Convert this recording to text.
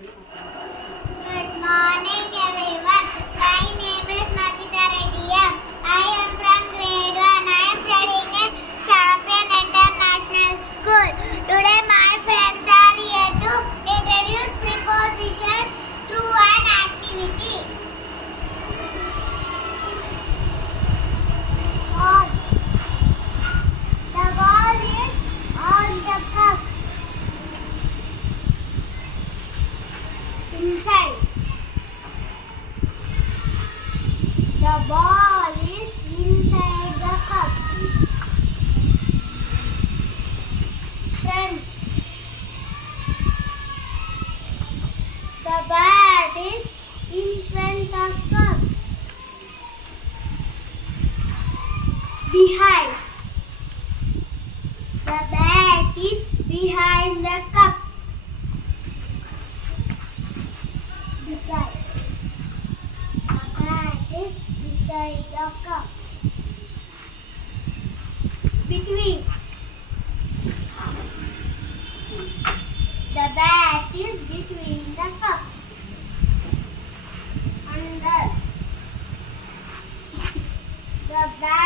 Good morning everyone. My name is Makita Reddy. I am from grade 1. I am studying at Champion International School. Today my friends are here to introduce preposition through an activity. On. The ball is on the cup. Inside. The ball is inside the cup. Front. The bat is in front of cup. Behind. The bat is behind the cup. Beside. The bat is beside the cup. Between. The bat is between the cups. Under. The bat